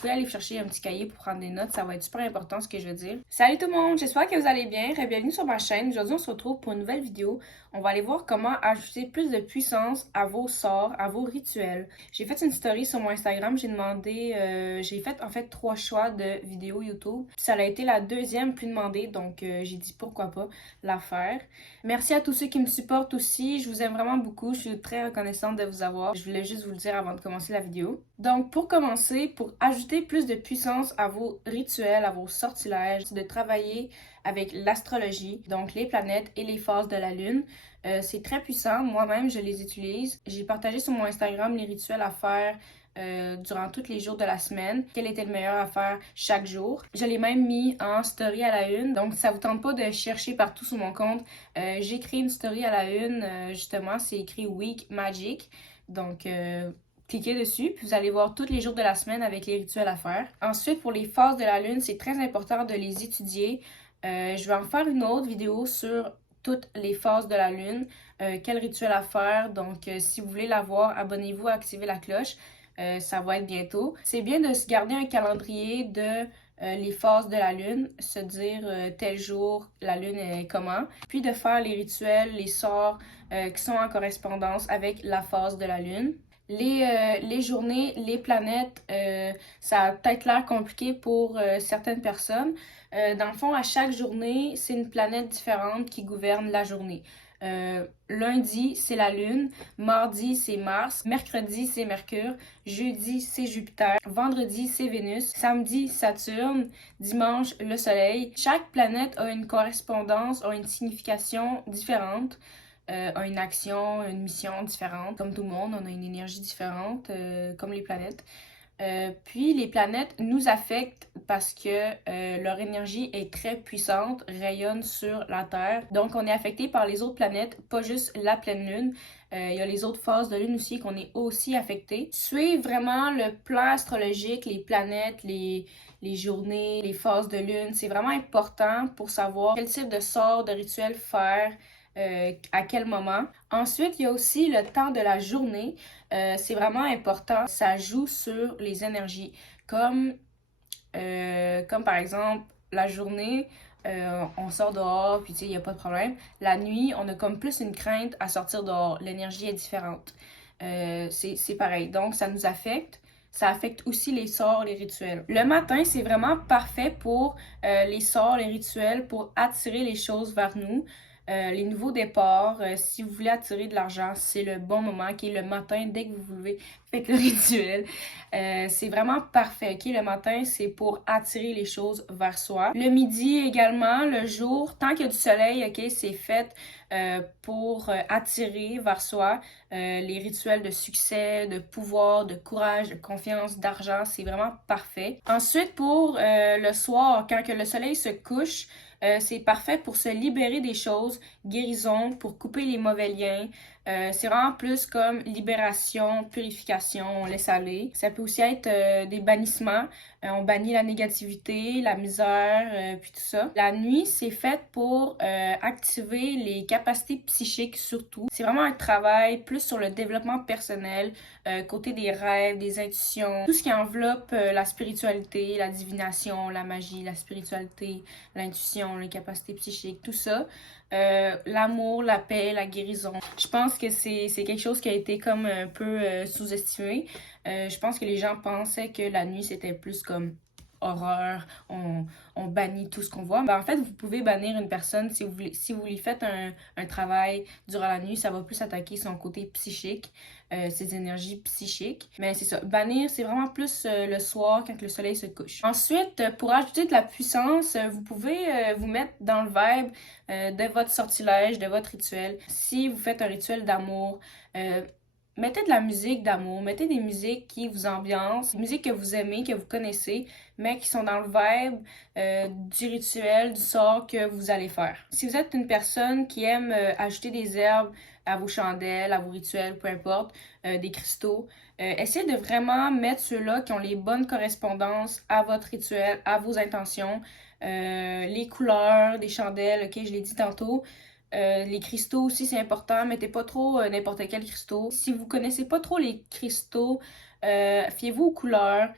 pouvez aller chercher un petit cahier pour prendre des notes, ça va être super important ce que je veux dire. Salut tout le monde, j'espère que vous allez bien. Bienvenue sur ma chaîne. Aujourd'hui, on se retrouve pour une nouvelle vidéo. On va aller voir comment ajouter plus de puissance à vos sorts, à vos rituels. J'ai fait une story sur mon Instagram, j'ai fait en fait 3 choix de vidéos YouTube. Puis ça a été la deuxième plus demandée, donc j'ai dit pourquoi pas la faire. Merci à tous ceux qui me supportent aussi, je vous aime vraiment beaucoup, je suis très reconnaissante de vous avoir. Je voulais juste vous le dire avant de commencer la vidéo. Donc pour commencer, pour ajouter plus de puissance à vos rituels, à vos sortilèges, c'est de travailler avec l'astrologie, donc les planètes et les phases de la lune. C'est très puissant, moi-même je les utilise. J'ai partagé sur mon Instagram les rituels à faire durant tous les jours de la semaine, quel était le meilleur à faire chaque jour. Je l'ai même mis en story à la une, donc si ça vous tente pas de chercher partout sur mon compte, j'ai créé une story à la une, justement, c'est écrit Week Magic, donc cliquez dessus, puis vous allez voir tous les jours de la semaine avec les rituels à faire. Ensuite, pour les phases de la lune, c'est très important de les étudier. Je vais en faire une autre vidéo sur toutes les phases de la lune, quel rituel à faire. Donc, si vous voulez la voir, abonnez-vous, activez la cloche. Ça va être bientôt. C'est bien de se garder un calendrier de les phases de la lune, se dire tel jour la lune est comment, puis de faire les rituels, les sorts qui sont en correspondance avec la phase de la lune. Les journées, les planètes, ça a peut-être l'air compliqué pour certaines personnes. Dans le fond, à chaque journée, c'est une planète différente qui gouverne la journée. Lundi, c'est la Lune. Mardi, c'est Mars. Mercredi, c'est Mercure. Jeudi, c'est Jupiter. Vendredi, c'est Vénus. Samedi, Saturne. Dimanche, le Soleil. Chaque planète a une correspondance, a une signification différente. A une action, une mission différente. Comme tout le monde, on a une énergie différente, comme les planètes. Puis les planètes nous affectent parce que leur énergie est très puissante, rayonne sur la Terre. Donc on est affecté par les autres planètes, pas juste la pleine lune. Il y a les autres phases de lune aussi qu'on est aussi affecté. Suivre vraiment le plan astrologique, les planètes, les journées, les phases de lune, c'est vraiment important pour savoir quel type de sort, de rituel faire. À quel moment. Ensuite, il y a aussi le temps de la journée. C'est vraiment important. Ça joue sur les énergies. Comme par exemple, la journée, on sort dehors, puis tu sais, il n'y a pas de problème. La nuit, on a comme plus une crainte à sortir dehors. L'énergie est différente. C'est pareil. Donc, ça nous affecte. Ça affecte aussi les sorts, les rituels. Le matin, c'est vraiment parfait pour les sorts, les rituels, pour attirer les choses vers nous. Les nouveaux départs, si vous voulez attirer de l'argent, c'est le bon moment, qui est le matin, dès que vous vous levez, faites le rituel. C'est vraiment parfait, ok? Le matin, c'est pour attirer les choses vers soi. Le midi également, le jour, tant qu'il y a du soleil, ok, c'est fait pour attirer vers soi les rituels de succès, de pouvoir, de courage, de confiance, d'argent, c'est vraiment parfait. Ensuite, pour le soir, quand que le soleil se couche, c'est parfait pour se libérer des choses, guérison, pour couper les mauvais liens. C'est vraiment plus comme libération, purification, on laisse aller. Ça peut aussi être des bannissements. On bannit la négativité, la misère, puis tout ça. La nuit, c'est fait pour activer les capacités psychiques surtout. C'est vraiment un travail plus sur le développement personnel, côté des rêves, des intuitions, tout ce qui enveloppe la spiritualité, la divination, la magie, la spiritualité, l'intuition, les capacités psychiques, tout ça. L'amour, la paix, la guérison. Je pense que c'est quelque chose qui a été comme un peu sous-estimé. Je pense que les gens pensaient que la nuit, c'était plus comme horreur, on bannit tout ce qu'on voit. Ben, en fait, vous pouvez bannir une personne si vous lui faites un travail durant la nuit, ça va plus attaquer son côté psychique, ses énergies psychiques. Mais c'est ça, bannir, c'est vraiment plus le soir quand le soleil se couche. Ensuite, pour ajouter de la puissance, vous pouvez vous mettre dans le vibe de votre sortilège, de votre rituel. Si vous faites un rituel d'amour, mettez de la musique d'amour, mettez des musiques qui vous ambiancent, des musiques que vous aimez, que vous connaissez, mais qui sont dans le vibe du rituel, du sort que vous allez faire. Si vous êtes une personne qui aime ajouter des herbes à vos chandelles, à vos rituels, peu importe, des cristaux, essayez de vraiment mettre ceux-là qui ont les bonnes correspondances à votre rituel, à vos intentions, les couleurs des chandelles, ok, je l'ai dit tantôt. Les cristaux aussi, c'est important. Mettez pas trop n'importe quel cristaux. Si vous connaissez pas trop les cristaux, fiez-vous aux couleurs.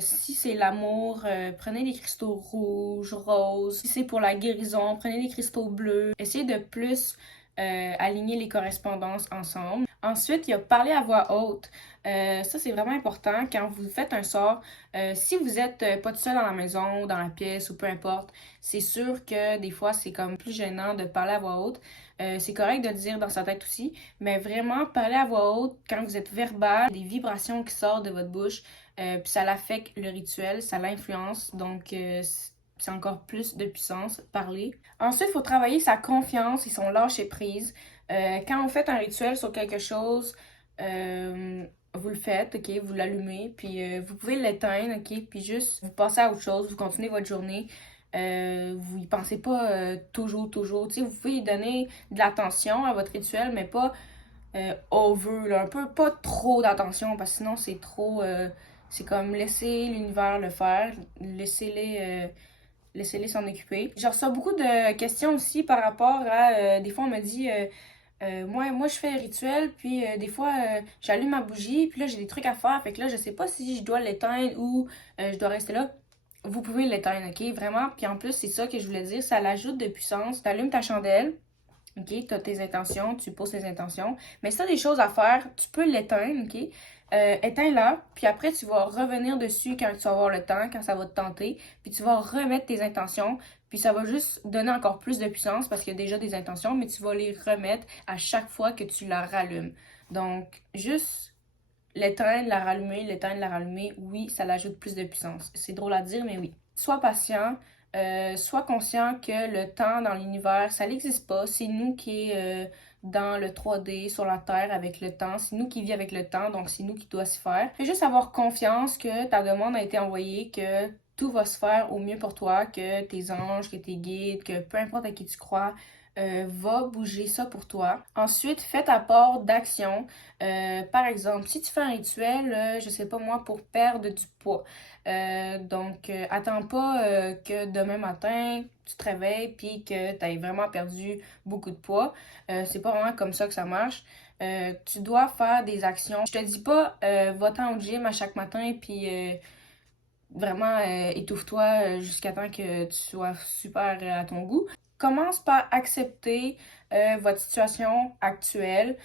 Si c'est l'amour, prenez des cristaux rouges, roses. Si c'est pour la guérison, prenez des cristaux bleus. Essayez de plus aligner les correspondances ensemble. Ensuite, il y a parler à voix haute. Ça, c'est vraiment important quand vous faites un sort. Si vous êtes pas tout seul dans la maison, dans la pièce ou peu importe, c'est sûr que des fois, c'est comme plus gênant de parler à voix haute. C'est correct de le dire dans sa tête aussi, mais vraiment, parler à voix haute quand vous êtes verbal, des vibrations qui sortent de votre bouche, puis ça l'affecte le rituel, ça l'influence, donc c'est encore plus de puissance, parler. Ensuite, il faut travailler sa confiance et son lâcher-prise. Quand vous faites un rituel sur quelque chose, vous le faites, ok, vous l'allumez, puis vous pouvez l'éteindre, ok, puis juste vous passez à autre chose, vous continuez votre journée. Vous y pensez pas toujours, tu sais, vous pouvez y donner de l'attention à votre rituel, mais pas over, là, un peu pas trop d'attention, parce que sinon c'est trop, c'est comme laisser l'univers le faire, laissez-les s'en occuper. Je reçois beaucoup de questions aussi par rapport à, des fois on me dit, moi je fais un rituel, puis des fois j'allume ma bougie, puis là j'ai des trucs à faire, fait que là je sais pas si je dois l'éteindre ou je dois rester là. Vous pouvez l'éteindre, ok? Vraiment. Puis en plus, c'est ça que je voulais dire, ça l'ajoute de puissance. T'allumes ta chandelle, ok? T'as tes intentions, tu poses tes intentions. Mais si t'as des choses à faire, tu peux l'éteindre, ok? Éteins-la, puis après tu vas revenir dessus quand tu vas avoir le temps, quand ça va te tenter, puis tu vas remettre tes intentions, puis ça va juste donner encore plus de puissance parce qu'il y a déjà des intentions, mais tu vas les remettre à chaque fois que tu la rallumes. Donc, juste l'éteindre, la rallumer, oui, ça l'ajoute plus de puissance. C'est drôle à dire, mais oui. Sois patient, sois conscient que le temps dans l'univers, ça n'existe pas. C'est nous qui est dans le 3D, sur la Terre avec le temps. C'est nous qui vit avec le temps, donc c'est nous qui doit s'y faire. Fais juste avoir confiance que ta demande a été envoyée, que tout va se faire au mieux pour toi, que tes anges, que tes guides, que peu importe à qui tu crois, va bouger ça pour toi. Ensuite, fais ta part d'action. Par exemple, si tu fais un rituel, je sais pas moi, pour perdre du poids. Attends pas que demain matin, tu te réveilles puis que tu aies vraiment perdu beaucoup de poids. C'est pas vraiment comme ça que ça marche. Tu dois faire des actions. Je te dis pas, va-t'en au gym à chaque matin puis vraiment étouffe-toi jusqu'à temps que tu sois super à ton goût. Commence par accepter votre situation actuelle.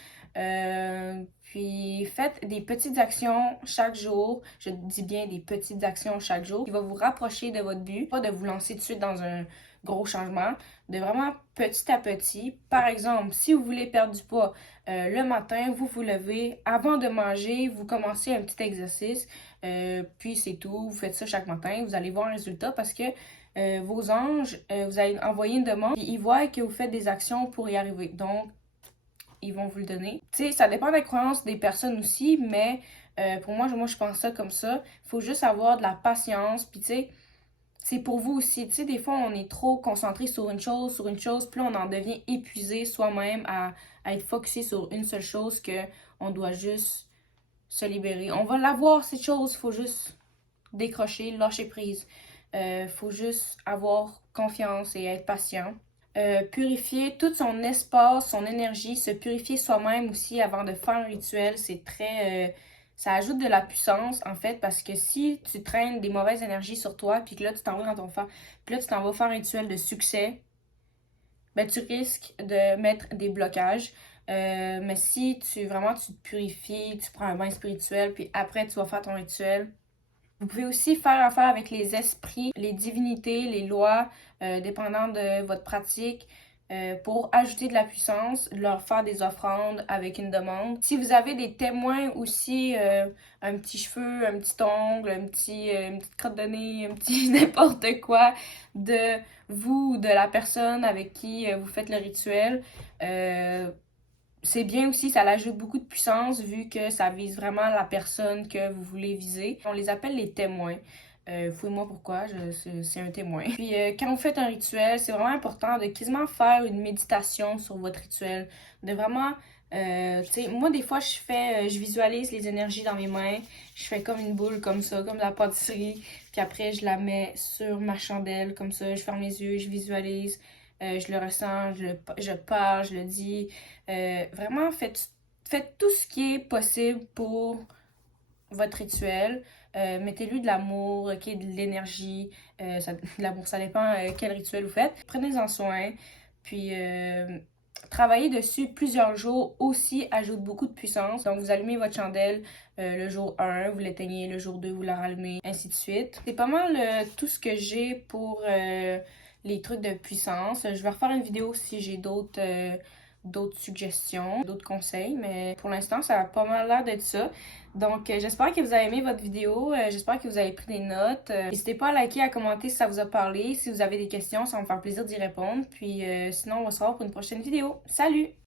Puis faites des petites actions chaque jour. Je dis bien des petites actions chaque jour qui va vous rapprocher de votre but. Pas de vous lancer tout de suite dans un gros changement, de vraiment petit à petit. Par exemple, si vous voulez perdre du poids le matin, vous vous levez. Avant de manger, vous commencez un petit exercice. Puis c'est tout. Vous faites ça chaque matin. Vous allez voir un résultat parce que vos anges, vous allez envoyer une demande, puis ils voient que vous faites des actions pour y arriver. Donc, ils vont vous le donner. Tu sais, ça dépend de la croyance des personnes aussi, mais pour moi, je pense ça comme ça. Il faut juste avoir de la patience, puis tu sais, c'est pour vous aussi. Tu sais, des fois, on est trop concentré sur une chose, puis là, on en devient épuisé soi-même à être focusé sur une seule chose que on doit juste se libérer. On va l'avoir, cette chose, il faut juste décrocher, lâcher prise. Faut juste avoir confiance et être patient. Purifier tout son espace, son énergie, se purifier soi-même aussi avant de faire un rituel, c'est très... ça ajoute de la puissance en fait parce que si tu traînes des mauvaises énergies sur toi puis que là tu t'en vas dans ton faire, puis là tu t'en vas faire un rituel de succès, ben tu risques de mettre des blocages. Mais si tu te purifies, tu prends un bain spirituel puis après tu vas faire ton rituel, vous pouvez aussi faire affaire avec les esprits, les divinités, les lois, dépendant de votre pratique, pour ajouter de la puissance, leur faire des offrandes avec une demande. Si vous avez des témoins aussi, un petit cheveu, un petit ongle, une petite crotte de nez, un petit n'importe quoi de vous ou de la personne avec qui vous faites le rituel, c'est bien aussi, ça l'ajoute beaucoup de puissance vu que ça vise vraiment la personne que vous voulez viser. On les appelle les témoins. Fouille-moi pourquoi, c'est un témoin. Puis quand vous faites un rituel, c'est vraiment important de quasiment faire une méditation sur votre rituel. De vraiment, tu sais, moi des fois je visualise les énergies dans mes mains. Je fais comme une boule comme ça, comme de la pâtisserie. Puis après, je la mets sur ma chandelle comme ça. Je ferme les yeux, je visualise. Je le ressens, je parle, je le dis. Vraiment, faites tout ce qui est possible pour votre rituel. Mettez-lui de l'amour, ok, de l'énergie. De l'amour, ça dépend quel rituel vous faites. Prenez-en soin. Puis travailler dessus plusieurs jours aussi ajoute beaucoup de puissance. Donc vous allumez votre chandelle le jour 1, vous l'éteignez le jour 2, vous la rallumez, ainsi de suite. C'est pas mal tout ce que j'ai pour les trucs de puissance. Je vais refaire une vidéo si j'ai d'autres suggestions, d'autres conseils, mais pour l'instant, ça a pas mal l'air d'être ça. Donc, j'espère que vous avez aimé votre vidéo, j'espère que vous avez pris des notes. N'hésitez pas à liker, à commenter si ça vous a parlé. Si vous avez des questions, ça va me faire plaisir d'y répondre. Puis sinon, on va se voir pour une prochaine vidéo. Salut!